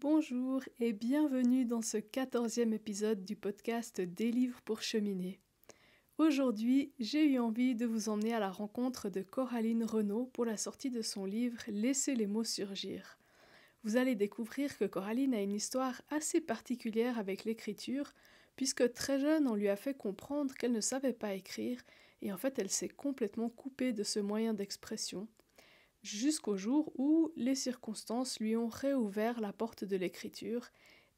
Bonjour et bienvenue dans ce 14e épisode du podcast Des livres pour cheminer. Aujourd'hui, j'ai eu envie de vous emmener à la rencontre de Coraline Renaud pour la sortie de son livre Laissez les mots surgir. Vous allez découvrir que Coraline a une histoire assez particulière avec l'écriture, puisque très jeune on lui a fait comprendre qu'elle ne savait pas écrire, et en fait elle s'est complètement coupée de ce moyen d'expression, jusqu'au jour où les circonstances lui ont réouvert la porte de l'écriture,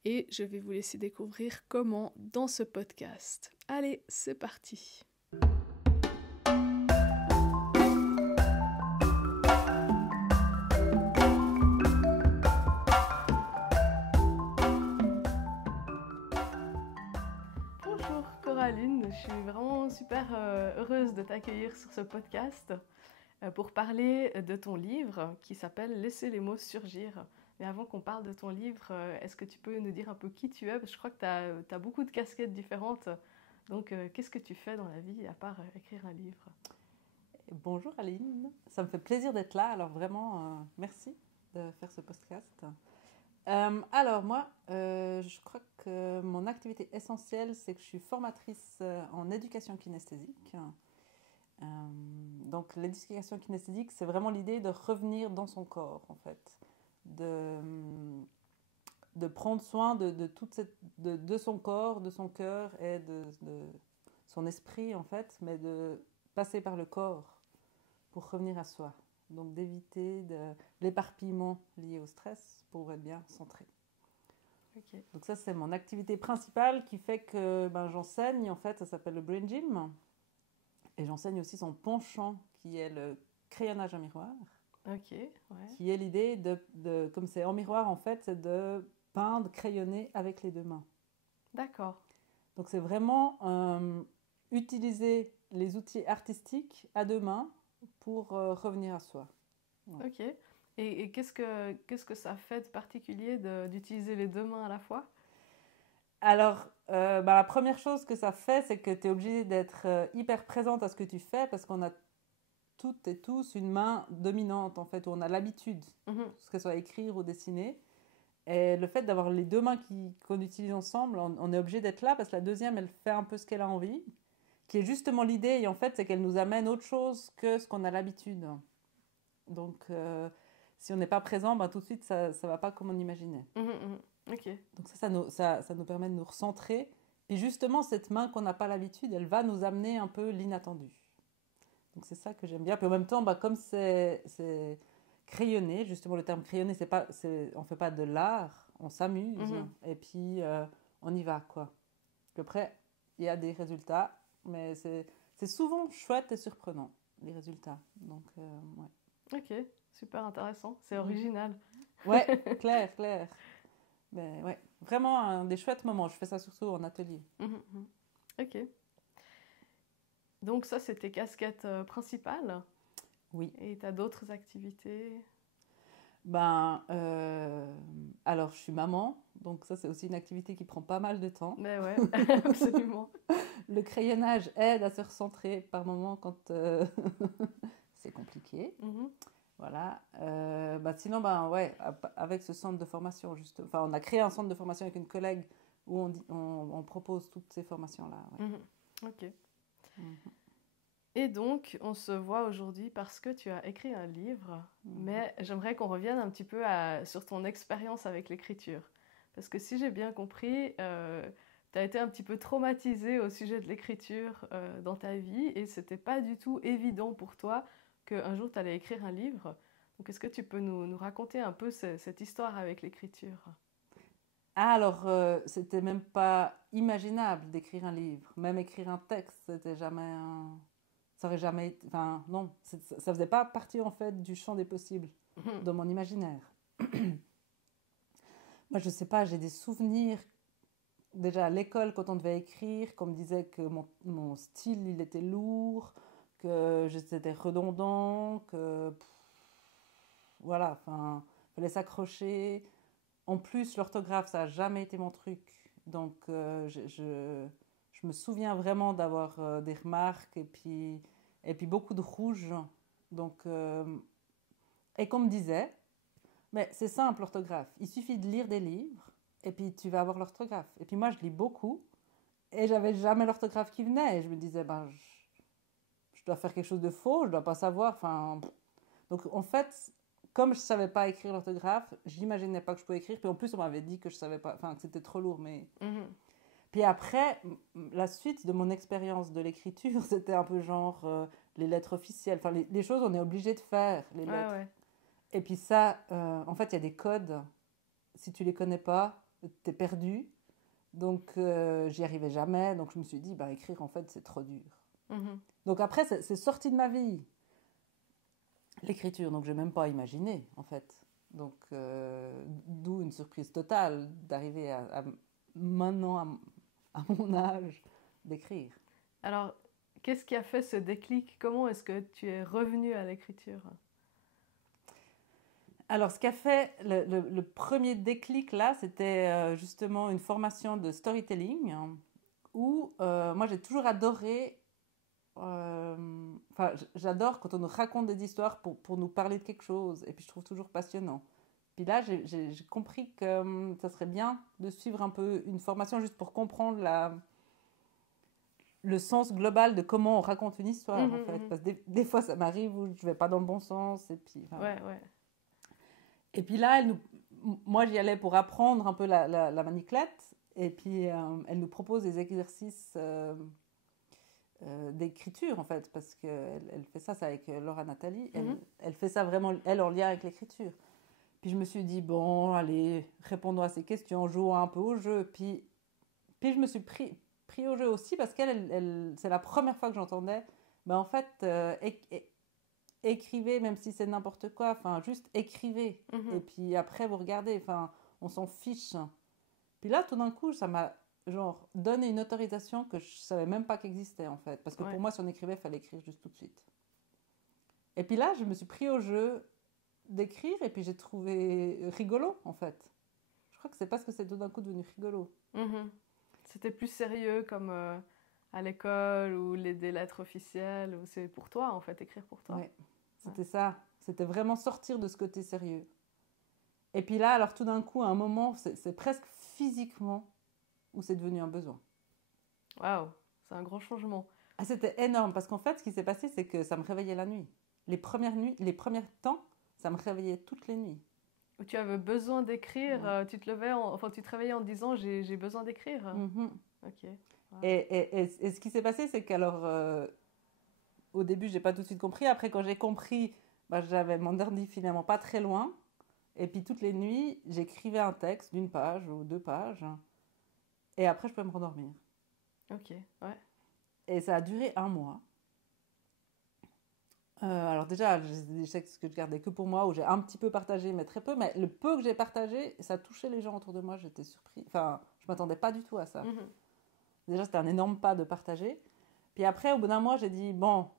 et je vais vous laisser découvrir comment dans ce podcast. Allez, c'est parti! Bonjour Coraline, je suis vraiment super heureuse de t'accueillir sur ce podcast pour parler de ton livre qui s'appelle Laissez les mots surgir. Mais avant qu'on parle de ton livre, est-ce que tu peux nous dire un peu qui tu es? Parce que je crois que tu as beaucoup de casquettes différentes. Donc, qu'est-ce que tu fais dans la vie à part écrire un livre? Bonjour Aline, ça me fait plaisir d'être là. Alors vraiment, merci de faire ce podcast. Alors moi, je crois que mon activité essentielle, c'est que je suis formatrice en éducation kinesthésique. Donc l'éducation kinesthésique, c'est vraiment l'idée de revenir dans son corps, en fait, de prendre soin de son corps, de son cœur et de son esprit, en fait, mais de passer par le corps pour revenir à soi. Donc d'éviter l'éparpillement lié au stress pour être bien centré. Ok. Donc ça, c'est mon activité principale qui fait que j'enseigne, en fait, ça s'appelle le Brain Gym. Et j'enseigne aussi son penchant qui est le crayonnage en miroir. Ok, ouais. Qui est l'idée comme c'est en miroir, en fait, c'est de peindre, crayonner avec les deux mains. D'accord. Donc c'est vraiment utiliser les outils artistiques à deux mains pour revenir à soi. Ouais. Ok. Et qu'est-ce que ça fait de particulier d'utiliser les deux mains à la fois? Alors, la première chose que ça fait, c'est que tu es obligé d'être hyper présente à ce que tu fais parce qu'on a toutes et tous une main dominante, en fait, où on a l'habitude, que ce soit écrire ou dessiner. Et le fait d'avoir les deux mains qu'on utilise ensemble, on est obligé d'être là parce que la deuxième, elle fait un peu ce qu'elle a envie, qui est justement l'idée, et en fait, c'est qu'elle nous amène autre chose que ce qu'on a l'habitude. Donc, si on n'est pas présent, tout de suite, ça ne va pas comme on imaginait. Ok. Donc ça nous permet de nous recentrer. Et justement, cette main qu'on n'a pas l'habitude, elle va nous amener un peu l'inattendu. Donc c'est ça que j'aime bien. Puis en même temps, comme c'est crayonné, justement le terme crayonné, on ne fait pas de l'art, on s'amuse. Et puis on y va, quoi. Puis après, il y a des résultats, mais c'est souvent chouette et surprenant, les résultats. Donc, ouais. Ok, super intéressant. C'est original. Ouais, clair. Mais ouais, vraiment des chouettes moments. Je fais ça surtout en atelier. Ok. Donc ça, c'est tes casquettes principales. Oui. Et tu as d'autres activités? Alors, je suis maman, donc ça, c'est aussi une activité qui prend pas mal de temps. Mais ouais, absolument. Le crayonnage aide à se recentrer par moments quand c'est compliqué. Voilà. Sinon, ouais, avec ce centre de formation, on a créé un centre de formation avec une collègue où on propose toutes ces formations-là. Ouais. Ok. Et donc, on se voit aujourd'hui parce que tu as écrit un livre, mais j'aimerais qu'on revienne un petit peu sur ton expérience avec l'écriture. Parce que si j'ai bien compris, tu as été un petit peu traumatisée au sujet de l'écriture dans ta vie et c'était pas du tout évident pour toi qu'un jour tu allais écrire un livre. Donc, est-ce que tu peux nous raconter un peu cette histoire avec l'écriture? Alors, c'était même pas imaginable d'écrire un livre. Même écrire un texte, c'était jamais ça aurait jamais été... Enfin, non, ça faisait pas partie, en fait, du champ des possibles, de mon imaginaire. Moi, je sais pas, j'ai des souvenirs... Déjà, à l'école, quand on devait écrire, qu'on me disait que mon style, il était lourd, que c'était redondant, que... voilà, enfin, fallait s'accrocher. En plus, l'orthographe, ça n'a jamais été mon truc. Donc, je me souviens vraiment d'avoir des remarques et puis beaucoup de rouge. Donc, et qu'on me disait, Mais c'est simple, l'orthographe. Il suffit de lire des livres et puis tu vas avoir l'orthographe. Et puis moi, je lis beaucoup et j'avais jamais l'orthographe qui venait. Et je me disais, ben, je dois faire quelque chose de faux, je dois pas savoir. Enfin, donc en fait, comme je savais pas écrire l'orthographe, j'imaginais pas que je pouvais écrire. Puis en plus, on m'avait dit que je savais pas, enfin, que c'était trop lourd. Mais puis après, la suite de mon expérience de l'écriture, c'était un peu genre les lettres officielles. Enfin, les choses, on est obligé de faire les lettres. Ouais. Et puis ça, en fait, il y a des codes. Si tu les connais pas, t'es perdu. Donc, j'y arrivais jamais. Donc, je me suis dit, bah, écrire, en fait, c'est trop dur. Donc, après, c'est sorti de ma vie, l'écriture. Donc, j'ai même pas imaginé, en fait. Donc, d'où une surprise totale d'arriver maintenant, à mon âge, d'écrire. Alors, qu'est-ce qui a fait ce déclic? Comment est-ce que tu es revenue à l'écriture? Alors, ce qu'a fait le premier déclic, là, c'était justement une formation de storytelling où moi, j'ai toujours adoré. Enfin, j'adore quand on nous raconte des histoires pour nous parler de quelque chose. Et puis, je trouve toujours passionnant. Puis là, j'ai compris que ça serait bien de suivre un peu une formation juste pour comprendre le sens global de comment on raconte une histoire, en fait. Parce que des fois, ça m'arrive où je vais pas dans le bon sens. Et puis, Ouais. Et puis là, moi, j'y allais pour apprendre un peu la maniclette. Et puis, elle nous propose des exercices d'écriture, en fait, parce qu'elle fait ça, c'est avec Laura Nathalie. Elle fait ça vraiment, elle, en lien avec l'écriture. Puis je me suis dit, bon, allez, répondons à ces questions, jouons un peu au jeu. Puis je me suis pris au jeu aussi, parce qu'elle, c'est la première fois que j'entendais, ben, en fait, écrivez, même si c'est n'importe quoi, enfin, juste écrivez. Et puis après, vous regardez, enfin, on s'en fiche. Puis là, tout d'un coup, ça m'a, genre, donné une autorisation que je savais même pas qu'existait, en fait. Parce que pour moi, si on écrivait, il fallait écrire juste tout de suite. Et puis là, je me suis pris au jeu d'écrire, et puis j'ai trouvé rigolo, en fait. Je crois que c'est parce que c'est tout d'un coup devenu rigolo. C'était plus sérieux comme à l'école ou des lettres officielles, ou c'est pour toi en fait, écrire pour toi. Oui, c'était ça. C'était vraiment sortir de ce côté sérieux. Et puis là, alors tout d'un coup, à un moment, c'est presque physiquement où c'est devenu un besoin. Waouh, c'est un grand changement. Ah, c'était énorme, parce qu'en fait, ce qui s'est passé, c'est que ça me réveillait la nuit. Les premiers temps, ça me réveillait toutes les nuits. Où tu avais besoin d'écrire, tu te levais, tu te réveillais en te disant j'ai besoin d'écrire. Ok. Wow. Et ce qui s'est passé, c'est qu'alors, au début, j'ai pas tout de suite compris. Après, quand j'ai compris, bah, j'avais mon ordi finalement pas très loin. Et puis toutes les nuits, j'écrivais un texte d'une page ou 2 pages. Et après, je pouvais me rendormir. Ok, ouais. Et ça a duré 1 mois. Alors déjà, j'ai des textes que je gardais que pour moi, où j'ai un petit peu partagé, mais très peu. Mais le peu que j'ai partagé, ça touchait les gens autour de moi. J'étais surpris. Enfin, je m'attendais pas du tout à ça. Déjà, c'était un énorme pas de partager. Puis après, au bout d'un mois, j'ai dit, bon,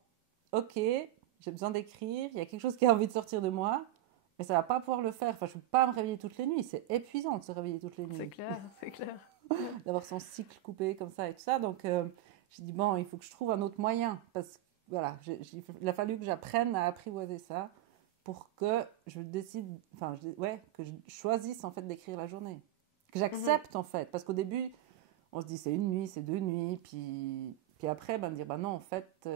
ok, j'ai besoin d'écrire. Il y a quelque chose qui a envie de sortir de moi. Mais ça va pas pouvoir le faire. Enfin, je peux pas me réveiller toutes les nuits. C'est épuisant de se réveiller toutes les nuits. C'est clair, c'est clair. D'avoir son cycle coupé comme ça et tout ça. Donc, j'ai dit, bon, il faut que je trouve un autre moyen. Parce que, voilà, il a fallu que j'apprenne à apprivoiser ça pour que je décide, enfin, que je choisisse, en fait, d'écrire la journée. Que j'accepte, en fait. Parce qu'au début, on se dit, c'est une nuit, c'est 2 nuits. Puis après, ben, dire, ben non, en fait,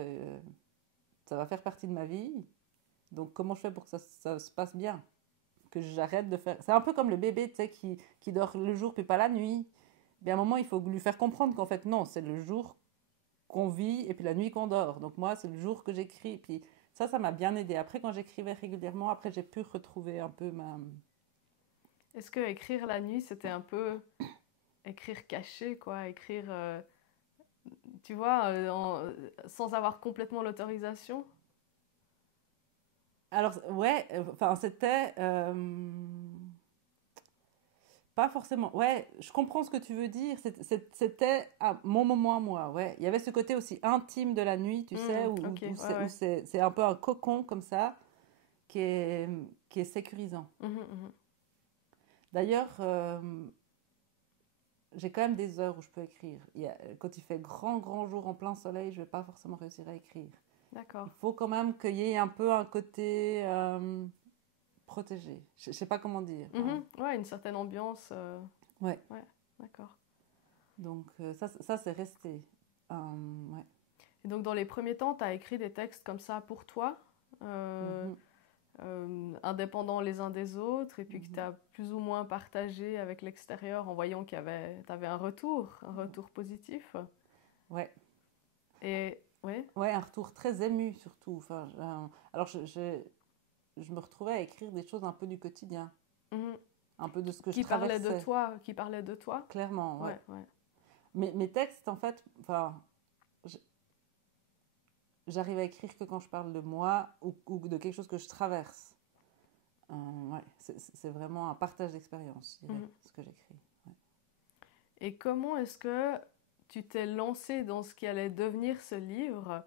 ça va faire partie de ma vie. Donc, comment je fais pour que ça se passe bien? Que j'arrête de faire... C'est un peu comme le bébé, tu sais, qui dort le jour puis pas la nuit. Bien, à un moment, il faut lui faire comprendre qu'en fait, non, c'est le jour qu'on vit et puis la nuit qu'on dort. Donc moi, c'est le jour que j'écris. Puis ça m'a bien aidé. Après, quand j'écrivais régulièrement, après, j'ai pu retrouver un peu ma... Est-ce que écrire la nuit, c'était un peu écrire caché, quoi? Écrire, tu vois, sans avoir complètement l'autorisation? Alors, ouais, enfin, c'était... pas forcément. Ouais, je comprends ce que tu veux dire. C'était mon moment à moi, ouais. Il y avait ce côté aussi intime de la nuit, tu sais, où c'est un peu un cocon comme ça, qui est sécurisant. D'ailleurs, j'ai quand même des heures où je peux écrire. Quand il fait grand jour en plein soleil, je ne vais pas forcément réussir à écrire. D'accord. Il faut quand même qu'il y ait un peu un côté protégé. Je sais pas comment dire. Ouais, une certaine ambiance. Ouais. Ouais, d'accord. Donc ça c'est resté. Ouais. Et donc dans les premiers temps, tu as écrit des textes comme ça pour toi, indépendants les uns des autres, et puis que tu as plus ou moins partagé avec l'extérieur en voyant tu avais un retour positif. Ouais. Et ouais. Ouais, un retour très ému surtout. Enfin, alors je me retrouvais à écrire des choses un peu du quotidien, un peu de ce que je traversais. Qui parlait de toi. Clairement, ouais. Ouais. Mes textes, en fait, enfin, j'arrive à écrire que quand je parle de moi ou de quelque chose que je traverse. Ouais, c'est vraiment un partage d'expérience, je dirais, ce que j'écris. Ouais. Et comment est-ce que tu t'es lancée dans ce qui allait devenir ce livre?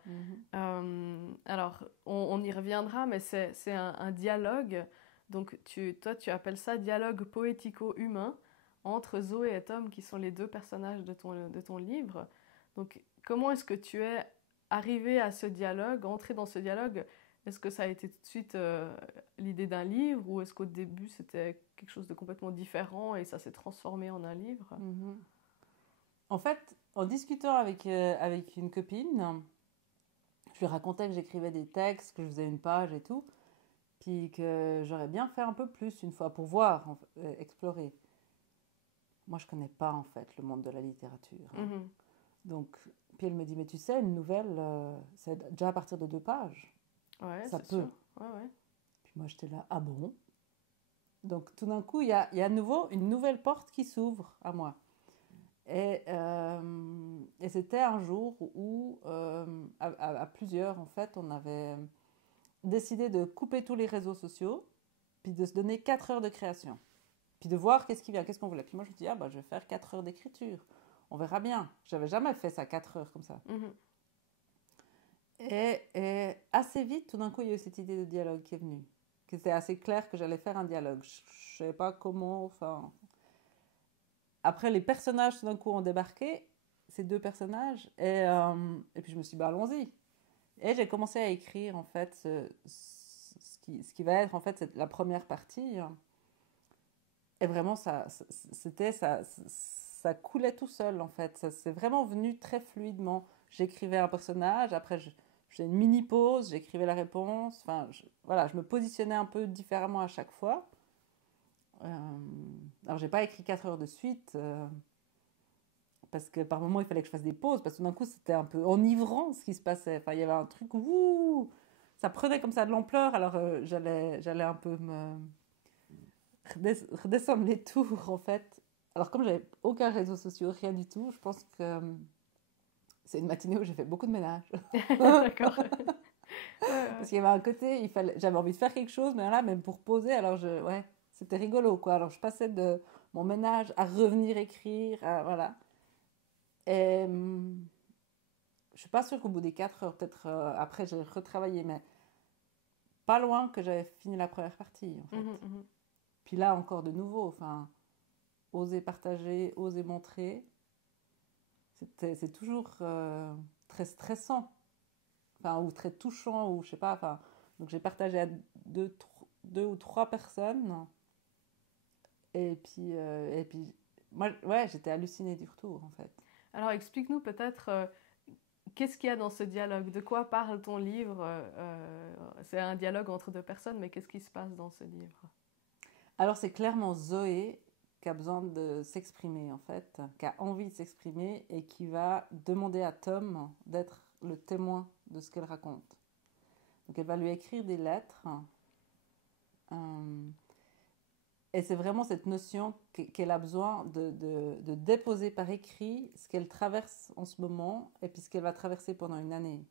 Alors, on y reviendra, mais c'est un dialogue. Donc, toi, tu appelles ça dialogue poético-humain entre Zoé et Tom, qui sont les deux personnages de ton livre. Donc, comment est-ce que tu es arrivé à ce dialogue, entré dans ce dialogue? Est-ce que ça a été tout de suite l'idée d'un livre, ou est-ce qu'au début c'était quelque chose de complètement différent et ça s'est transformé en un livre? En fait, en discutant avec une copine, je lui racontais que j'écrivais des textes, que je faisais une page et tout, puis que j'aurais bien fait un peu plus une fois pour voir, explorer. Moi, je connais pas en fait le monde de la littérature. Donc, puis elle me dit, mais tu sais, une nouvelle, c'est déjà à partir de 2 pages. Ouais, ça peut. Sûr. Ouais. Puis moi, j'étais là, ah bon? Donc, tout d'un coup, il y a à nouveau une nouvelle porte qui s'ouvre à moi. Et c'était un jour où, à plusieurs, en fait, on avait décidé de couper tous les réseaux sociaux, puis de se donner 4 heures de création. Puis de voir qu'est-ce qui vient, qu'est-ce qu'on voulait. Puis moi, je me dis, je vais faire 4 heures d'écriture. On verra bien. J'avais jamais fait ça 4 heures comme ça. Et assez vite, tout d'un coup, il y a eu cette idée de dialogue qui est venue. C'était assez clair que j'allais faire un dialogue. Je ne savais pas comment, enfin... Après, les personnages, tout d'un coup, ont débarqué, ces 2 personnages, et puis je me suis dit, allons-y. Et j'ai commencé à écrire, en fait, ce qui va être, en fait, la première partie. Et vraiment, ça coulait tout seul, en fait. Ça c'est vraiment venu très fluidement. J'écrivais un personnage, après, je faisais une mini-pause, j'écrivais la réponse. Enfin, voilà, je me positionnais un peu différemment à chaque fois. Alors, j'ai pas écrit 4 heures de suite, parce que par moments, il fallait que je fasse des pauses, parce que d'un coup, c'était un peu enivrant ce qui se passait. Enfin, il y avait un truc, ouh, ça prenait comme ça de l'ampleur, alors j'allais un peu me redescendre les tours, en fait. Alors, comme j'avais aucun réseau social, rien du tout, je pense que c'est une matinée où j'ai fait beaucoup de ménage. D'accord. Parce qu'il y avait un côté, j'avais envie de faire quelque chose, mais là, même pour poser, alors ouais, c'était rigolo, quoi. Alors, je passais de mon ménage à revenir écrire, voilà. Et je suis pas sûre qu'au bout des 4 heures, peut-être après, j'ai retravaillé, mais pas loin que j'avais fini la première partie, en fait. Puis là, encore de nouveau, enfin, oser partager, oser montrer, c'est toujours très stressant, enfin, ou très touchant, ou je sais pas, enfin, donc j'ai partagé à 2 ou 3 personnes, et puis moi, ouais, j'étais hallucinée du retour, en fait. Alors, explique-nous peut-être qu'est-ce qu'il y a dans ce dialogue, de quoi parle ton livre? C'est un dialogue entre 2 personnes, mais qu'est-ce qui se passe dans ce livre? Alors, c'est clairement Zoé qui a besoin de s'exprimer, en fait, qui a envie de s'exprimer et qui va demander à Tom d'être le témoin de ce qu'elle raconte. Donc, elle va lui écrire des lettres. Et c'est vraiment cette notion qu'elle a besoin de déposer par écrit ce qu'elle traverse en ce moment et puis ce qu'elle va traverser pendant une année.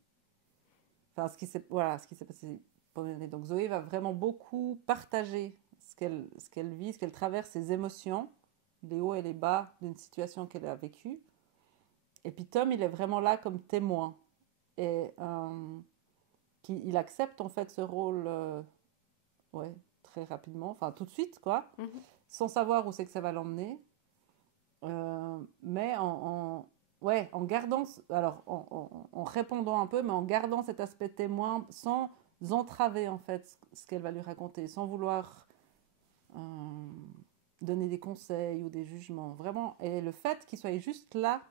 Enfin, ce qui s'est passé pendant une année. Donc, Zoé va vraiment beaucoup partager ce qu'elle vit, ce qu'elle traverse, ses émotions, les hauts et les bas d'une situation qu'elle a vécue. Et puis Tom, il est vraiment là comme témoin. Et il accepte en fait ce rôle ouais, très rapidement, enfin tout de suite, quoi, sans savoir où c'est que ça va l'emmener. Mais ouais, en gardant, alors en répondant un peu, mais en gardant cet aspect témoin, sans entraver en fait ce qu'elle va lui raconter, sans vouloir donner des conseils ou des jugements. Vraiment. Et le fait qu'il soit juste là,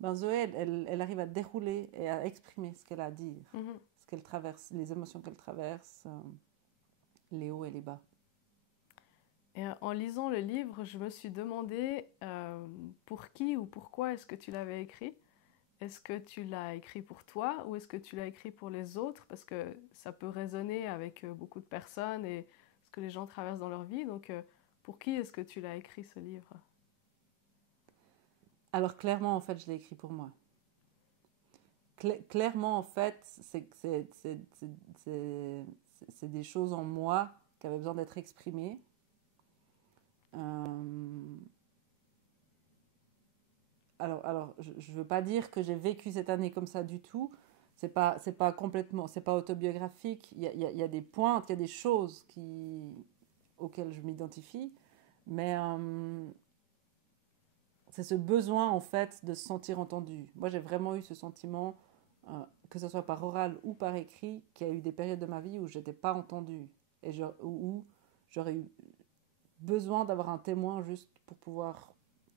ben Zoé, elle arrive à dérouler et à exprimer ce qu'elle a à dire, ce qu'elle traverse, les émotions qu'elle traverse, les hauts et les bas. Et en lisant le livre, je me suis demandé pour qui ou pourquoi est-ce que tu l'avais écrit. Est-ce que tu l'as écrit pour toi ou est-ce que tu l'as écrit pour les autres? Parce que ça peut résonner avec beaucoup de personnes et ce que les gens traversent dans leur vie. Donc, pour qui est-ce que tu l'as écrit ce livre? Alors clairement, en fait, je l'ai écrit pour moi. Clairement, en fait, c'est des choses en moi qui avaient besoin d'être exprimées. Alors, je ne veux pas dire que j'ai vécu cette année comme ça du tout. C'est pas complètement, c'est pas autobiographique. Il y a des pointes, il y a des choses auxquelles je m'identifie, mais c'est ce besoin en fait de se sentir entendu. Moi, j'ai vraiment eu ce sentiment, que ce soit par oral ou par écrit, qu'il y a eu des périodes de ma vie où je n'étais pas entendue et où j'aurais eu besoin d'avoir un témoin juste pour pouvoir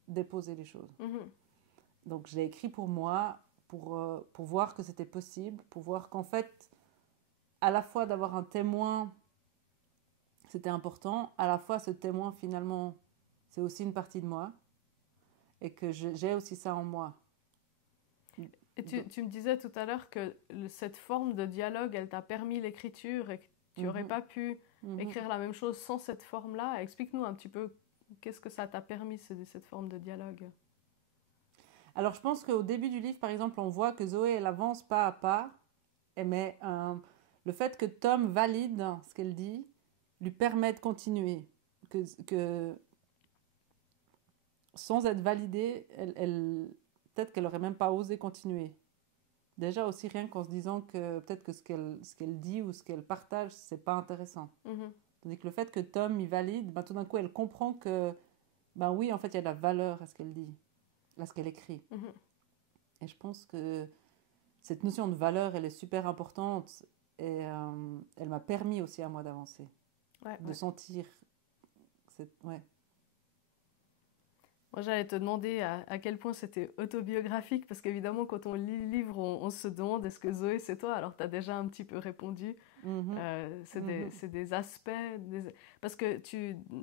déposer les choses. Donc je l'ai écrit pour moi, pour voir que c'était possible, pour voir qu'en fait, à la fois d'avoir un témoin, c'était important, à la fois ce témoin finalement, c'est aussi une partie de moi, et que j'ai aussi ça en moi. Et tu me disais tout à l'heure que cette forme de dialogue, elle t'a permis l'écriture et que tu n'aurais pas pu écrire la même chose sans cette forme-là. Explique-nous un petit peu qu'est-ce que ça t'a permis, cette forme de dialogue. Alors je pense qu'au début du livre, par exemple, on voit que Zoé, elle avance pas à pas, mais le fait que Tom valide ce qu'elle dit lui permet de continuer. Que sans être validée, peut-être qu'elle n'aurait même pas osé continuer. Déjà aussi rien qu'en se disant que peut-être que ce qu'elle dit ou ce qu'elle partage, c'est pas intéressant. Tandis que le fait que Tom y valide, ben, tout d'un coup, elle comprend que, ben oui, en fait, il y a de la valeur à ce qu'elle dit, à ce qu'elle écrit. Et je pense que cette notion de valeur, elle est super importante et elle m'a permis aussi à moi d'avancer, de sentir ouais. Moi, j'allais te demander à quel point c'était autobiographique, parce qu'évidemment, quand on lit le livre, on se demande est-ce que Zoé, c'est toi? Alors, tu as déjà un petit peu répondu. C'est des aspects... Parce que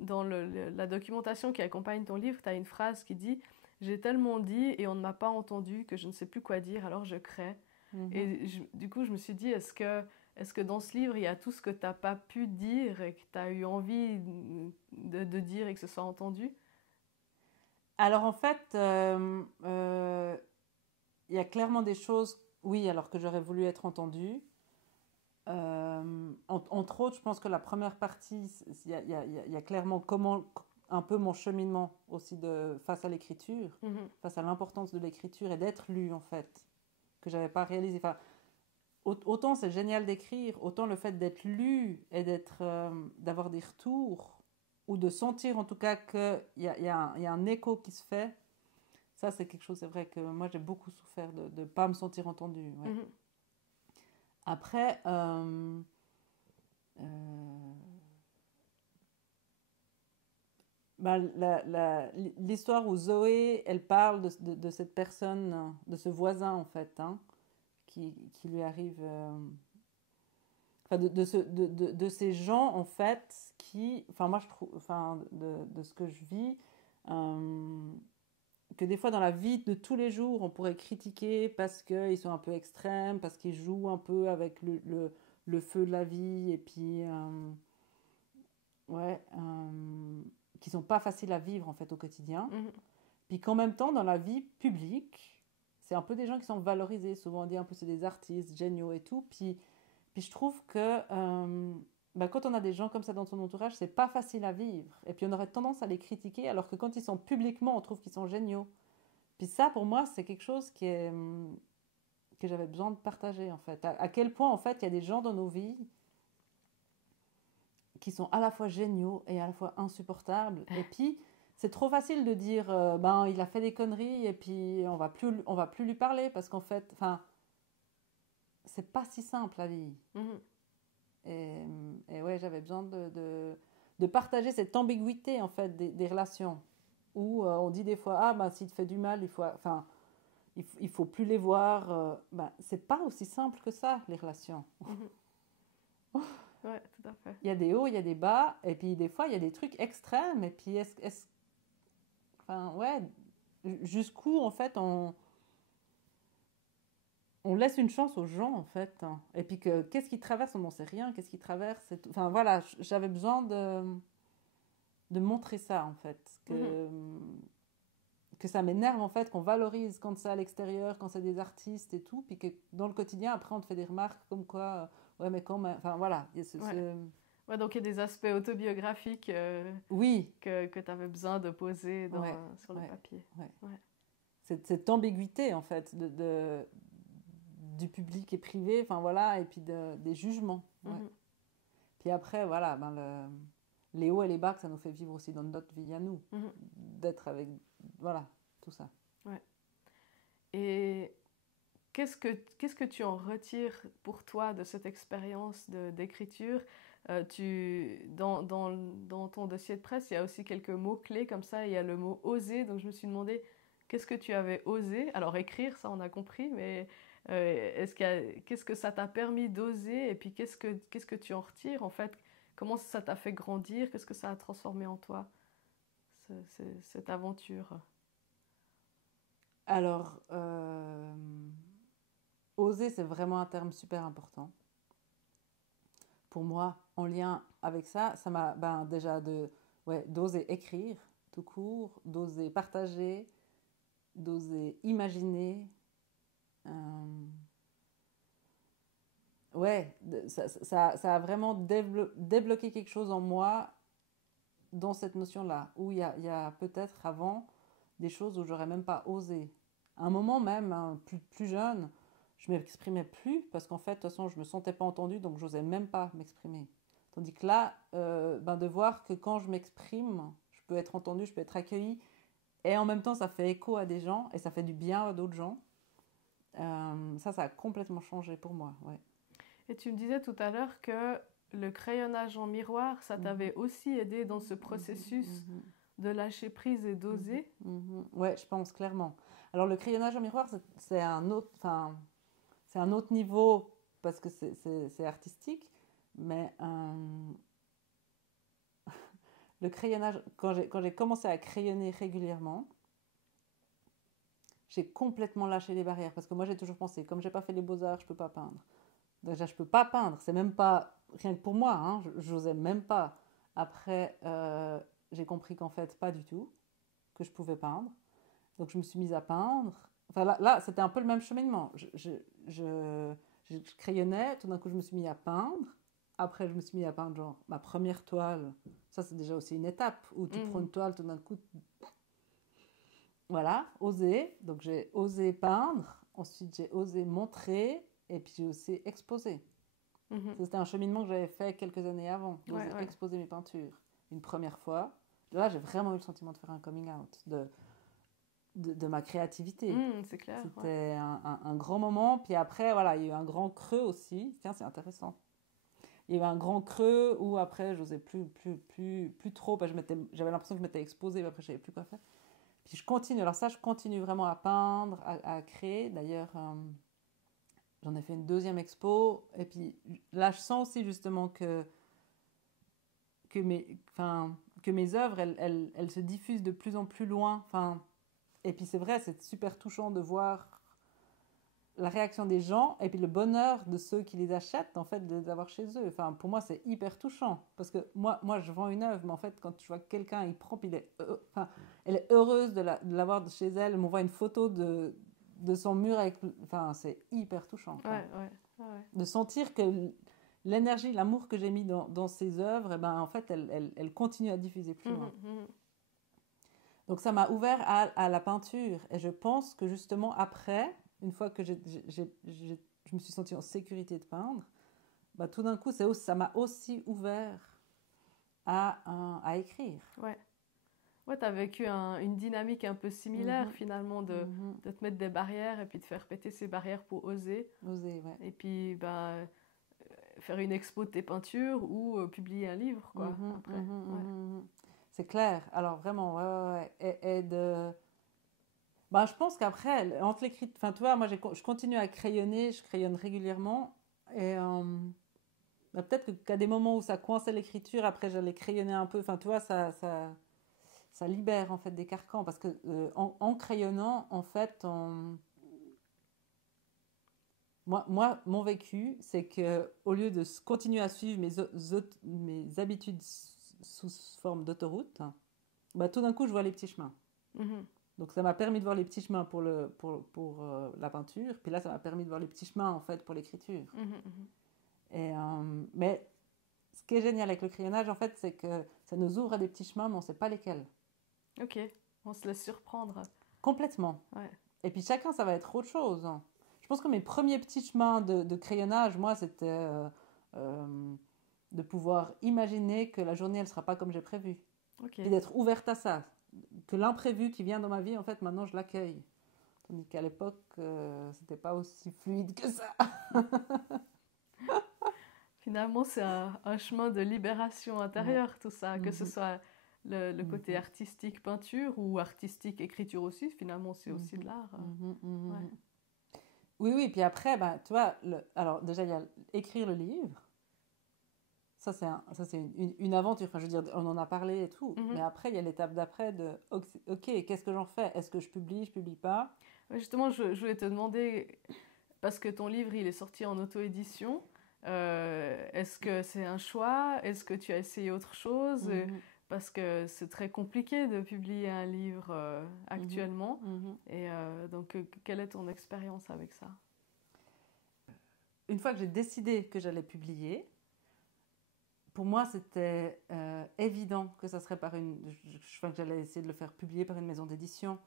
dans la documentation qui accompagne ton livre, tu as une phrase qui dit « J'ai tellement dit et on ne m'a pas entendu que je ne sais plus quoi dire, alors je crée. » Et du coup, je me suis dit, est-ce que dans ce livre, il y a tout ce que tu n'as pas pu dire et que tu as eu envie de dire et que ce soit entendu? Alors en fait, il y a clairement des choses, oui, alors que j'aurais voulu être entendue. Entre autres, je pense que la première partie, il y a clairement un peu mon cheminement aussi face à l'écriture, face à l'importance de l'écriture et d'être lu en fait, que j'avais pas réalisé. Enfin, autant c'est génial d'écrire, autant le fait d'être lu et d'avoir des retours ou de sentir en tout cas qu'il y a un écho qui se fait, ça c'est quelque chose, c'est vrai que moi j'ai beaucoup souffert de ne pas me sentir entendue. Ouais. Après, l'histoire où Zoé, elle parle de cette personne, de ce voisin en fait, hein, qui lui arrive... de ces gens en fait qui, enfin moi je trouve, enfin de ce que je vis, que des fois dans la vie de tous les jours on pourrait critiquer parce qu'ils sont un peu extrêmes, parce qu'ils jouent un peu avec le feu de la vie et puis qui sont pas faciles à vivre en fait au quotidien, puis qu'en même temps dans la vie publique c'est un peu des gens qui sont valorisés, souvent on dit un peu c'est des artistes géniaux et tout, puis je trouve que quand on a des gens comme ça dans son entourage, c'est pas facile à vivre. Et puis on aurait tendance à les critiquer, alors que quand ils sont publiquement, on trouve qu'ils sont géniaux. Puis ça, pour moi, c'est quelque chose que j'avais besoin de partager, en fait. À quel point, en fait, il y a des gens dans nos vies qui sont à la fois géniaux et à la fois insupportables. Et puis, c'est trop facile de dire, il a fait des conneries et puis on va plus lui parler parce qu'en fait, c'est pas si simple la vie. Et ouais, j'avais besoin de partager cette ambiguïté, en fait, des relations. Où on dit des fois, ah, ben, s'il te fait du mal, il faut plus les voir. Ben, c'est pas aussi simple que ça, les relations. Mhm. Ouais, tout à fait. Il y a des hauts, il y a des bas, et puis des fois, il y a des trucs extrêmes. Et puis, enfin, ouais, jusqu'où, en fait, on laisse une chance aux gens, en fait. Hein. Et puis, qu'est-ce qu'ils traversent, on n'en sait rien. Qu'est-ce qu'ils traversent enfin, voilà, j'avais besoin de montrer ça, en fait. Que ça m'énerve, en fait, qu'on valorise quand c'est à l'extérieur, quand c'est des artistes et tout. Puis que dans le quotidien, après, on te fait des remarques comme quoi, ouais, mais quand même. Enfin, voilà. Ouais, donc il y a des aspects autobiographiques Oui. que tu avais besoin de poser sur le ouais, papier. Ouais. Cette ambiguïté, en fait, du public et privé, enfin voilà, et puis des jugements. Ouais. Puis après, voilà, les hauts et les bas que ça nous fait vivre aussi dans notre vie à nous, d'être avec, voilà, tout ça. Ouais. Et qu'est-ce que tu en retires pour toi de cette expérience d'écriture dans ton dossier de presse, il y a aussi quelques mots-clés comme ça. Il y a le mot oser. Donc je me suis demandé qu'est-ce que tu avais osé. Alors écrire, ça on a compris, mais qu'est-ce que ça t'a permis d'oser? Et puis qu'est-ce que tu en retires en fait? Comment ça t'a fait grandir? Qu'est-ce que ça a transformé en toi, cette aventure? Alors, oser, c'est vraiment un terme super important. Pour moi, en lien avec ça m'a déjà d'oser écrire tout court, d'oser partager, d'oser imaginer. Ouais, ça a vraiment débloqué quelque chose en moi dans cette notion-là, où il y a peut-être avant des choses où j'aurais même pas osé. À un moment même, hein, plus jeune, je m'exprimais plus parce qu'en fait, de toute façon, je me sentais pas entendue, donc j'osais même pas m'exprimer. Tandis que là, de voir que quand je m'exprime, je peux être entendue, je peux être accueillie, et en même temps, ça fait écho à des gens et ça fait du bien à d'autres gens. Ça a complètement changé pour moi. Ouais. Et tu me disais tout à l'heure que le crayonnage en miroir, ça t'avait aussi aidé dans ce processus de lâcher prise et d'oser. Ouais, je pense clairement. Alors le crayonnage en miroir, c'est un autre niveau parce que c'est artistique, mais le crayonnage, quand j'ai commencé à crayonner régulièrement, j'ai complètement lâché les barrières parce que moi j'ai toujours pensé, comme j'ai pas fait les beaux-arts, je peux pas peindre. Déjà, je peux pas peindre, c'est même pas rien que pour moi, hein, j'osais même pas. Après, j'ai compris qu'en fait, pas du tout, que je pouvais peindre. Donc, je me suis mise à peindre. Enfin, là c'était un peu le même cheminement. Je crayonnais, tout d'un coup, je me suis mise à peindre. Après, je me suis mise à peindre, genre, ma première toile. Ça, c'est déjà aussi une étape où tu prends une toile, tout d'un coup. Voilà, oser. Donc, j'ai osé peindre. Ensuite, j'ai osé montrer. Et puis j'ai aussi exposé. C'était un cheminement que j'avais fait quelques années avant. D'oser exposer mes peintures. Une première fois. Là, j'ai vraiment eu le sentiment de faire un coming out de ma créativité. C'est clair. C'était un grand moment. Puis après, voilà, il y a eu un grand creux aussi. Tiens, c'est intéressant. Il y a eu un grand creux où après, j'osais plus trop. Parce que j'avais l'impression que je m'étais exposée. Mais après, je savais plus quoi faire. Puis je continue. Alors ça, je continue vraiment à peindre, à créer. D'ailleurs... j'en ai fait une deuxième expo. Et puis là, je sens aussi justement que mes œuvres, elles se diffusent de plus en plus loin. Et puis c'est vrai, c'est super touchant de voir la réaction des gens et puis le bonheur de ceux qui les achètent, en fait, de les avoir chez eux. Enfin, pour moi, c'est hyper touchant. Parce que moi, je vends une œuvre, mais en fait, quand tu vois que quelqu'un, il prend, puis elle est heureuse de l'avoir chez elle, elle m'envoie une photo de son mur c'est hyper touchant. Ouais. De sentir que l'énergie, l'amour que j'ai mis dans ces œuvres, en fait, elle continue à diffuser plus loin. Donc ça m'a ouvert à la peinture. Et je pense que justement après, une fois que je me suis sentie en sécurité de peindre, tout d'un coup, ça m'a aussi ouvert à écrire. Ouais, tu as vécu une dynamique un peu similaire finalement de te mettre des barrières et puis de faire péter ces barrières pour oser. Oser, ouais. Et puis, faire une expo de tes peintures ou publier un livre, quoi, après. Ouais. C'est clair. Alors vraiment, ouais. Bah, je pense qu'après, entre l'écriture, enfin, tu vois, moi, je continue à crayonner, je crayonne régulièrement. Et bah, peut-être qu'à des moments où ça coinçait l'écriture, après, j'allais crayonner un peu. Enfin, tu vois, ça libère, en fait, des carcans. Parce que en crayonnant, en fait, moi, mon vécu, c'est que au lieu de continuer à suivre mes habitudes sous forme d'autoroute, bah, tout d'un coup, je vois les petits chemins. Mhm. Donc ça m'a permis de voir les petits chemins pour la peinture, puis là ça m'a permis de voir les petits chemins en fait pour l'écriture. Mhm. Mais ce qui est génial avec le crayonnage en fait, c'est que ça nous ouvre à des petits chemins, mais on ne sait pas lesquels. Ok, on se laisse surprendre. Complètement. Ouais. Et puis chacun, ça va être autre chose. Je pense que mes premiers petits chemins de crayonnage, moi, c'était de pouvoir imaginer que la journée, elle ne sera pas comme j'ai prévu. Ok. Et d'être ouverte à ça. Que l'imprévu qui vient dans ma vie, en fait, maintenant, je l'accueille. Tandis qu'à l'époque, c'était pas aussi fluide que ça. Finalement, c'est un chemin de libération intérieure, tout ça, que ce Mhm. soit le côté Mhm. artistique peinture ou artistique écriture aussi, finalement, c'est aussi de l'art. Ouais. Oui, puis après, ben, tu vois, alors déjà, il y a écrire le livre. Ça, c'est une aventure. Enfin, je veux dire, on en a parlé et tout. Mhm. Mais après, il y a l'étape d'après de, OK, qu'est-ce que j'en fais? Est-ce que je publie pas? Ouais, justement, je voulais te demander, parce que ton livre, il est sorti en auto-édition, est-ce que c'est un choix? Est-ce que tu as essayé autre chose? Mhm, Parce que c'est très compliqué de publier un livre mhm, actuellement. mhm. Et donc, quelle est ton expérience avec ça? Une fois que j'ai décidé que j'allais publier, pour moi, c'était évident que ça serait que j'allais essayer de le faire publier par une maison d'édition.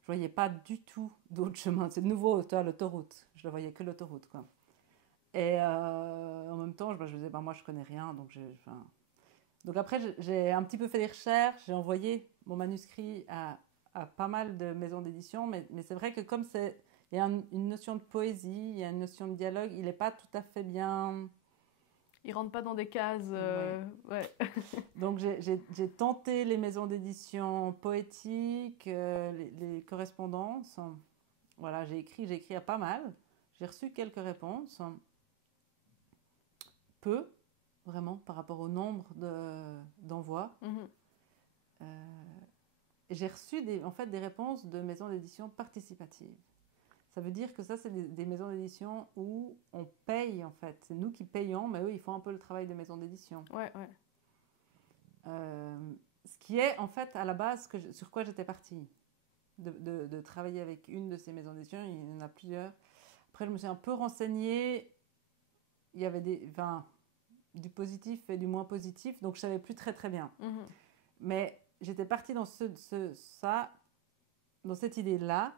Je voyais pas du tout d'autre chemin. C'est de nouveau, toi, l'autoroute. Je ne voyais que l'autoroute, quoi. Et en même temps, je me disais, moi, je connais rien. Donc après, j'ai un petit peu fait des recherches. J'ai envoyé mon manuscrit à pas mal de maisons d'édition. Mais c'est vrai que il y a une notion de poésie, il y a une notion de dialogue, il n'est pas tout à fait bien... Ils rentrent pas dans des cases. Ouais. Ouais. Donc j'ai tenté les maisons d'édition poétiques, les correspondances. Voilà, j'ai écrit à pas mal. J'ai reçu quelques réponses. Peu, vraiment, par rapport au nombre d'envois. Mhm. J'ai reçu en fait, des réponses de maisons d'édition participatives. Ça veut dire que ça, c'est des maisons d'édition où on paye, en fait. C'est nous qui payons, mais eux, ils font un peu le travail des maisons d'édition. Ouais. Ce qui est, en fait, à la base, sur quoi j'étais partie. De travailler avec une de ces maisons d'édition. Il y en a plusieurs. Après, je me suis un peu renseignée. Il y avait du positif et du moins positif. Donc, je savais plus très, très bien. Mhm. Mais j'étais partie dans dans cette idée-là.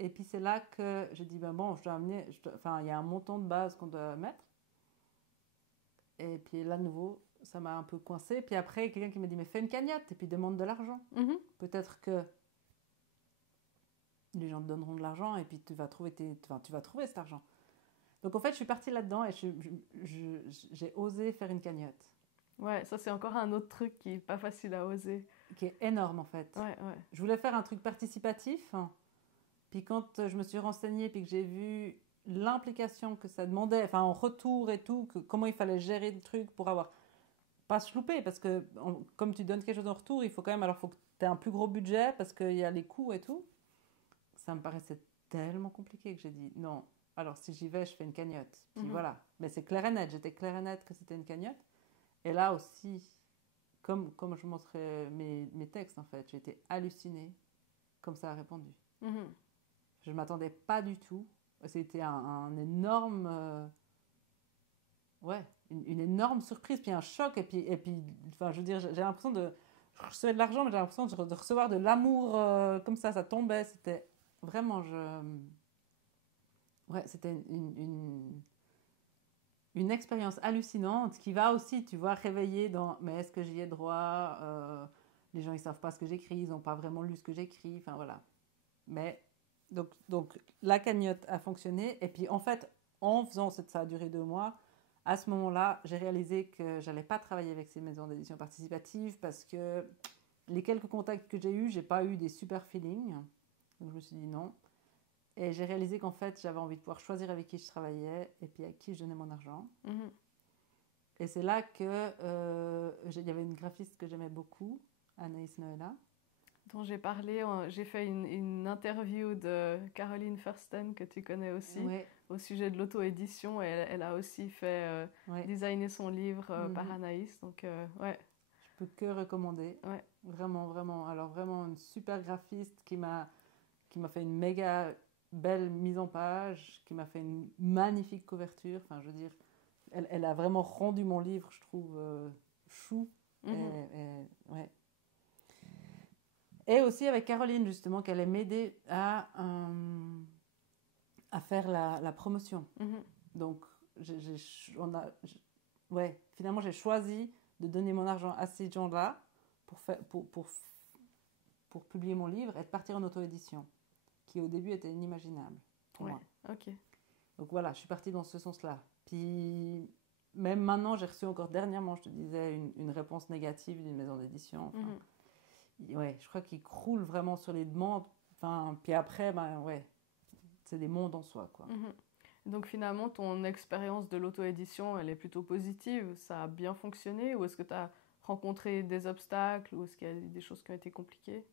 Et puis, c'est là que j'ai dit, bon, il y a un montant de base qu'on doit mettre. Et puis là, de nouveau, ça m'a un peu coincée. Puis après, quelqu'un qui m'a dit, mais fais une cagnotte et puis demande de l'argent. Mhm. Peut-être que les gens te donneront de l'argent et puis tu vas trouver cet argent. Donc en fait, je suis partie là-dedans et j'ai osé faire une cagnotte. Ouais, ça c'est encore un autre truc qui est pas facile à oser. Qui est énorme en fait. Ouais. Je voulais faire un truc participatif. Puis quand je me suis renseignée puis que j'ai vu l'implication que ça demandait, enfin en retour et tout, comment il fallait gérer le truc pour avoir pas se louper, parce que comme tu donnes quelque chose en retour, il faut quand même, alors faut que tu aies un plus gros budget parce qu'il y a les coûts et tout. Ça me paraissait tellement compliqué que j'ai dit non. Alors si j'y vais, je fais une cagnotte. Puis voilà. Mais c'est clair et net. J'étais clair et net que c'était une cagnotte. Et là aussi, comme je montrais mes textes en fait, j'ai été hallucinée comme ça a répondu. Mhm. Je ne m'attendais pas du tout. C'était un énorme... une énorme surprise, puis un choc. Et puis enfin, je veux dire, j'ai l'impression de... Je recevais de l'argent, mais j'ai l'impression de recevoir de l'amour comme ça tombait. C'était vraiment... c'était une expérience hallucinante qui va aussi, tu vois, réveiller dans... Mais est-ce que j'y ai droit? Les gens, ils savent pas ce que j'écris, ils n'ont pas vraiment lu ce que j'écris. Enfin, voilà. Mais... Donc la cagnotte a fonctionné. Et puis, en fait, en faisant ça a duré 2 mois. à ce moment-là, j'ai réalisé que j'allais pas travailler avec ces maisons d'édition participative parce que les quelques contacts que j'ai eus, j'ai pas eu des super feelings. Donc je me suis dit non. Et j'ai réalisé qu'en fait, j'avais envie de pouvoir choisir avec qui je travaillais et puis à qui je donnais mon argent. Mhm. Et c'est là que il y avait une graphiste que j'aimais beaucoup, Anaïs Noëlla. Dont j'ai parlé, j'ai fait une interview de Caroline Firsten, que tu connais aussi, Ouais, au sujet de l'auto-édition. Et elle a aussi fait ouais. designer son livre par Mhm. Anaïs. Donc, ouais, Je peux que recommander. ouais. Vraiment, vraiment. Alors vraiment une super graphiste qui m'a fait une méga belle mise en page, qui m'a fait une magnifique couverture. Enfin, je veux dire, elle a vraiment rendu mon livre, je trouve, chou. Mhm. Ouais. Et aussi avec Caroline, justement, qu'elle allait m'aider à faire la promotion. Mhm. Donc, ouais, finalement, j'ai choisi de donner mon argent à ces gens-là pour publier mon livre et de partir en auto-édition, qui au début était inimaginable pour Ouais, moi. ok. Donc voilà, je suis partie dans ce sens-là. Puis, même maintenant, j'ai reçu encore dernièrement, je te disais, une réponse négative d'une maison d'édition. Enfin, ouais, je crois qu'ils croulent vraiment sur les demandes. Enfin, puis après, ben ouais, c'est des mondes en soi, quoi. Mhm. Donc finalement, ton expérience de l'auto-édition, elle est plutôt positive. Ça a bien fonctionné ou est-ce que tu as rencontré des obstacles ou est-ce qu'il y a des choses qui ont été compliquées?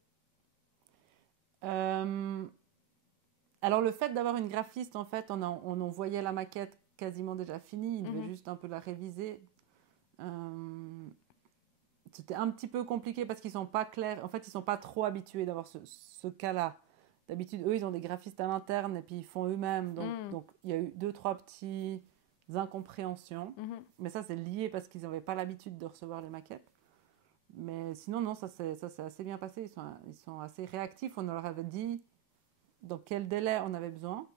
Euh, alors le fait d'avoir une graphiste, en fait, on envoyait la maquette quasiment déjà finie, il devait Mhm. juste un peu la réviser. C'était un petit peu compliqué parce qu'ils sont pas clairs, en fait, ils sont pas trop habitués d'avoir ce cas-là. D'habitude, eux, ils ont des graphistes à l'interne et puis ils font eux-mêmes. Donc il y a eu 2-3 petits incompréhensions. Mhm. Mais ça, c'est lié parce qu'ils n'avaient pas l'habitude de recevoir les maquettes. Mais sinon, non, ça s'est assez bien passé. Ils sont assez réactifs. On leur avait dit dans quel délai on avait besoin.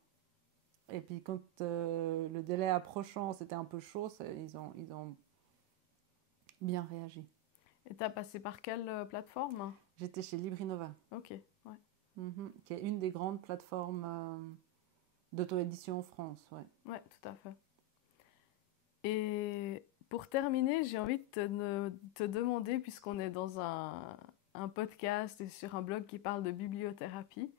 Et puis quand le délai approchant, c'était un peu chaud, ils ont bien réagi. Et tu as passé par quelle plateforme? J'étais chez Librinova, Ok, ouais. qui est une des grandes plateformes d'auto-édition en France. Ouais. Ouais, tout à fait. Et pour terminer, j'ai envie de te demander, puisqu'on est dans un podcast et sur un blog qui parle de bibliothérapie,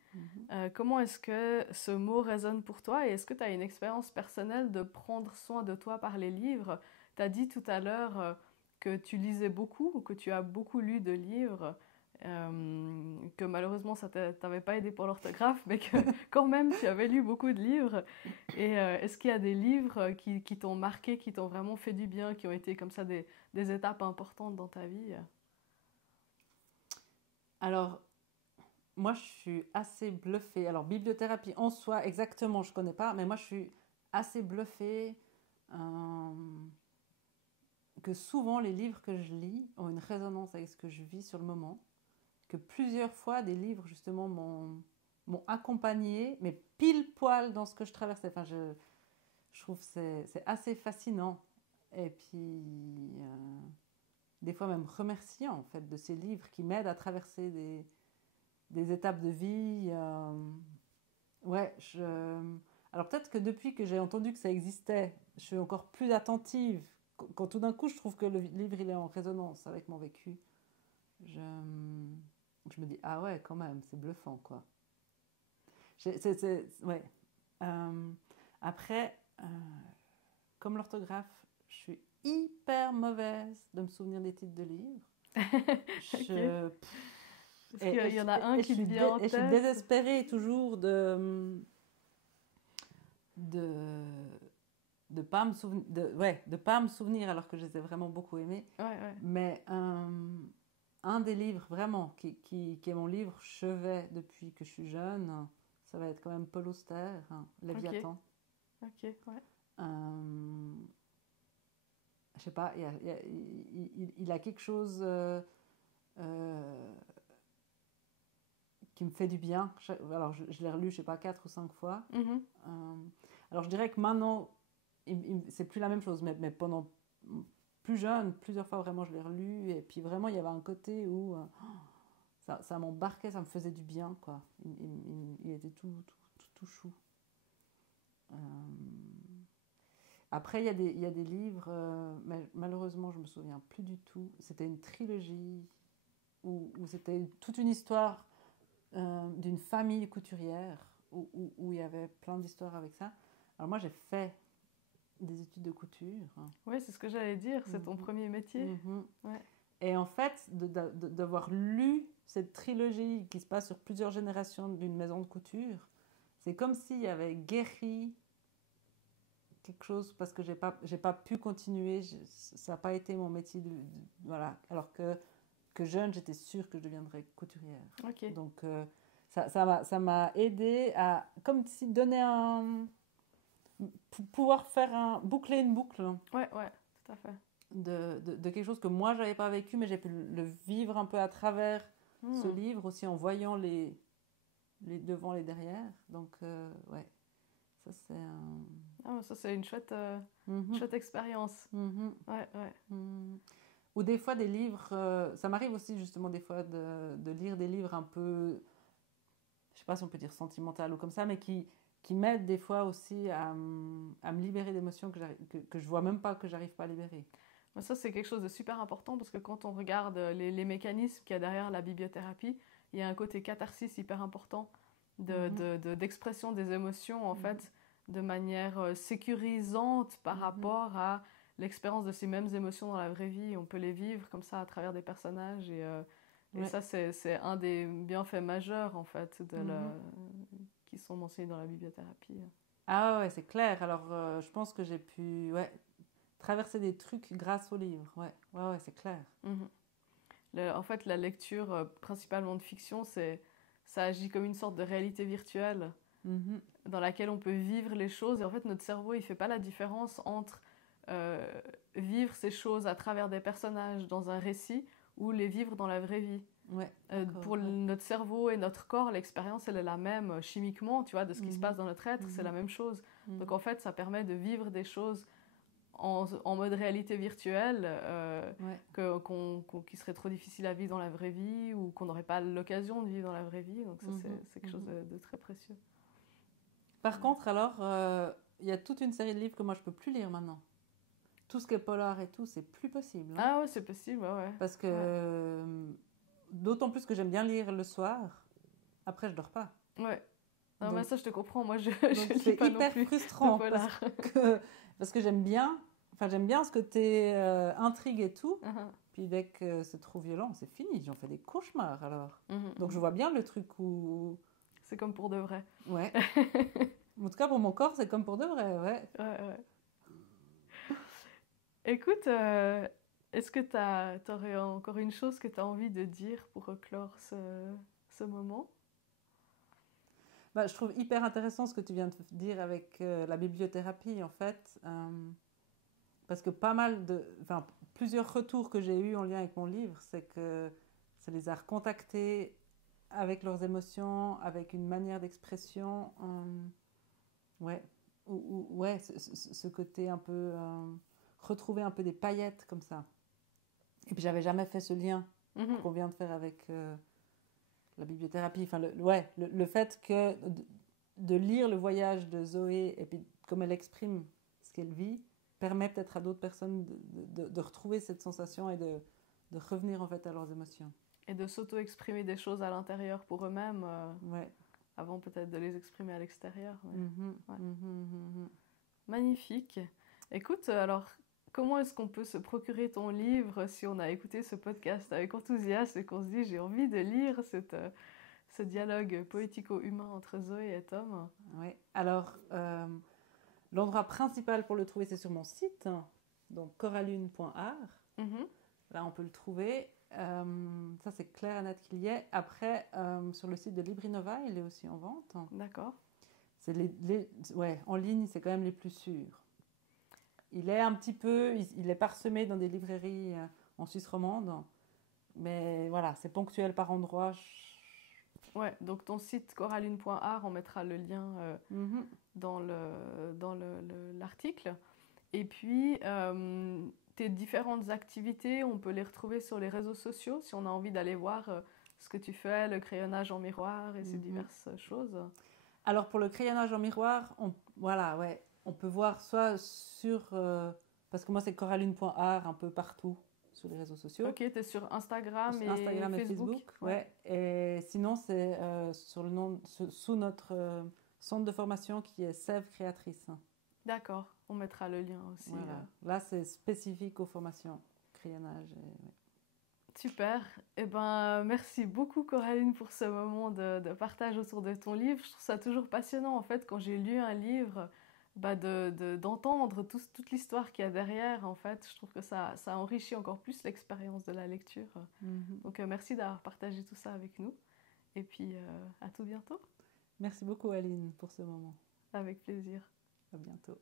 comment est-ce que ce mot résonne pour toi et est-ce que tu as une expérience personnelle de prendre soin de toi par les livres? Tu as dit tout à l'heure que tu lisais beaucoup ou que tu as beaucoup lu de livres, que malheureusement ça t'avait pas aidé pour l'orthographe, mais que quand même tu avais lu beaucoup de livres. Et est-ce qu'il y a des livres qui t'ont marqué, qui t'ont vraiment fait du bien, qui ont été comme ça des étapes importantes dans ta vie? Alors, moi, je suis assez bluffée. Alors, bibliothérapie en soi, exactement, je ne connais pas, mais moi, je suis assez bluffée que souvent, les livres que je lis ont une résonance avec ce que je vis sur le moment. Que plusieurs fois, des livres, justement, m'ont accompagnée, mais pile poil dans ce que je traversais. Enfin, je trouve que c'est assez fascinant. Et puis, des fois même remerciant, en fait, de ces livres qui m'aident à traverser des étapes de vie. Ouais, alors peut-être que depuis que j'ai entendu que ça existait, je suis encore plus attentive. Quand tout d'un coup, je trouve que le livre il est en résonance avec mon vécu, je, je me dis, ah ouais, quand même, c'est bluffant, quoi. Ouais. Euh, après, comme l'orthographe, je suis hyper mauvaise de me souvenir des titres de livres. Ok. Je, Est-ce qu'il y en a un et qui te vient en je suis tête? désespérée toujours de pas me souvenir de pas me souvenir alors que je les ai vraiment beaucoup aimés. Ouais, ouais. Mais un des livres vraiment qui est mon livre chevet depuis que je suis jeune, ça va être quand même Paul Auster, hein, Ok, Léviathan. ok, ouais. Je sais pas, il a quelque chose qui me fait du bien. Alors, je l'ai relu, je sais pas, 4 ou 5 fois. Mhm. Alors, je dirais que maintenant, c'est plus la même chose, mais pendant plus jeune, plusieurs fois vraiment, je l'ai relu. Et puis, vraiment, il y avait un côté où ça m'embarquait, ça me faisait du bien, quoi. Il était tout chou. Euh, Après, il y a des livres, mais malheureusement, je me souviens plus du tout. C'était une trilogie où c'était toute une histoire d'une famille couturière où il y avait plein d'histoires avec ça. Alors moi, j'ai fait des études de couture. Oui, c'est ce que j'allais dire, c'est ton premier métier. Ouais. Et en fait, d'avoir lu cette trilogie qui se passe sur plusieurs générations d'une maison de couture, c'est comme s'il y avait guéri quelque chose parce que j'ai pas pu continuer. Ça n'a pas été mon métier. Voilà. Alors que jeune, j'étais sûre que je deviendrais couturière. Ok. Donc, ça m'a aidé à, comme si donner pouvoir boucler une boucle. Ouais, tout à fait. De quelque chose que moi, je n'avais pas vécu, mais j'ai pu le vivre un peu à travers ce livre, aussi en voyant les devant, les derrière. Donc, ouais, ça c'est ça c'est une chouette expérience. Ouais. Ou des fois des livres, ça m'arrive aussi justement des fois de lire des livres un peu, je sais pas si on peut dire sentimental ou comme ça, mais qui m'aident des fois aussi à me libérer d'émotions que je vois même pas que j'arrive pas à libérer. Mais ça, c'est quelque chose de super important parce que quand on regarde les mécanismes qu'il y a derrière la bibliothérapie, il y a un côté catharsis hyper important d'expression des émotions, en fait, de manière sécurisante par rapport à l'expérience de ces mêmes émotions dans la vraie vie. On peut les vivre comme ça à travers des personnages et ça, c'est un des bienfaits majeurs, en fait, qui sont mentionnés dans la bibliothérapie. Ah ouais, c'est clair. Alors, je pense que j'ai pu traverser des trucs grâce au livre. Ouais, c'est clair. En fait, la lecture, principalement de fiction, ça agit comme une sorte de réalité virtuelle dans laquelle on peut vivre les choses. Et en fait, notre cerveau, il ne fait pas la différence entre vivre ces choses à travers des personnages dans un récit ou les vivre dans la vraie vie. Pour notre cerveau et notre corps, l'expérience, elle est la même chimiquement, tu vois, de ce qui se passe dans notre être, c'est la même chose. Donc en fait, ça permet de vivre des choses en mode réalité virtuelle qui serait trop difficile à vivre dans la vraie vie ou qu'on n'aurait pas l'occasion de vivre dans la vraie vie. Donc ça, c'est quelque chose de très précieux. Par contre, alors, il y a toute une série de livres que moi, je peux plus lire maintenant. Tout ce qui est polar et tout, c'est plus possible. Ah ouais, c'est possible, ouais. Parce que, d'autant plus que j'aime bien lire le soir, après, je dors pas. Ouais. Non, mais ça, je te comprends. Moi, je lis pas non plus. C'est hyper frustrant parce que j'aime bien ce côté intrigue et tout. Puis dès que c'est trop violent, c'est fini. J'en fais des cauchemars alors. Donc je vois bien le truc où... C'est comme pour de vrai. Ouais. En tout cas, pour mon corps, c'est comme pour de vrai, ouais. Écoute, est-ce que tu aurais encore une chose que tu as envie de dire pour clore ce moment ? Je trouve hyper intéressant ce que tu viens de dire avec la bibliothérapie, en fait. Parce que plusieurs retours que j'ai eus en lien avec mon livre, c'est que ça les a recontactés avec leurs émotions, avec une manière d'expression. Ce côté un peu... retrouver un peu des paillettes comme ça. Et puis j'avais jamais fait ce lien qu'on vient de faire avec la bibliothérapie. Enfin, le fait que de lire le voyage de Zoé et puis comme elle exprime ce qu'elle vit permet peut-être à d'autres personnes de retrouver cette sensation et de revenir en fait à leurs émotions. Et de s'auto-exprimer des choses à l'intérieur pour eux-mêmes avant peut-être de les exprimer à l'extérieur. Magnifique. Écoute, alors, comment est-ce qu'on peut se procurer ton livre si on a écouté ce podcast avec enthousiasme et qu'on se dit j'ai envie de lire ce dialogue poético-humain entre Zoé et Tom? Oui, alors l'endroit principal pour le trouver, c'est sur mon site, donc coralune.art. Là, on peut le trouver. Ça, c'est clair et net qu'il y est. Après, sur le site de Librinova, il est aussi en vente. D'accord. C'est en ligne, c'est quand même les plus sûrs. Il est un petit peu, il est parsemé dans des librairies en Suisse romande, mais voilà, c'est ponctuel par endroits. Ouais, donc ton site coralune.art, on mettra le lien dans l'article. Et puis, tes différentes activités, on peut les retrouver sur les réseaux sociaux si on a envie d'aller voir ce que tu fais, le crayonnage en miroir et ces diverses choses. Alors pour le crayonnage en miroir, On peut voir soit sur... parce que moi, c'est coraline.art un peu partout sur les réseaux sociaux. Ok, tu es sur Instagram et Instagram et Facebook. Facebook. Ouais. Et sinon, c'est sous notre centre de formation qui est Sève Créatrice. D'accord, on mettra le lien aussi. Voilà. Là, c'est spécifique aux formations crayonnage. Ouais. Super. Eh ben, merci beaucoup Coraline pour ce moment de partage autour de ton livre. Je trouve ça toujours passionnant en fait quand j'ai lu un livre, d'entendre toute l'histoire qu'il y a derrière en fait. Je trouve que ça enrichit encore plus l'expérience de la lecture. Donc merci d'avoir partagé tout ça avec nous. Et puis à tout bientôt. Merci beaucoup Aline pour ce moment. Avec plaisir. À bientôt.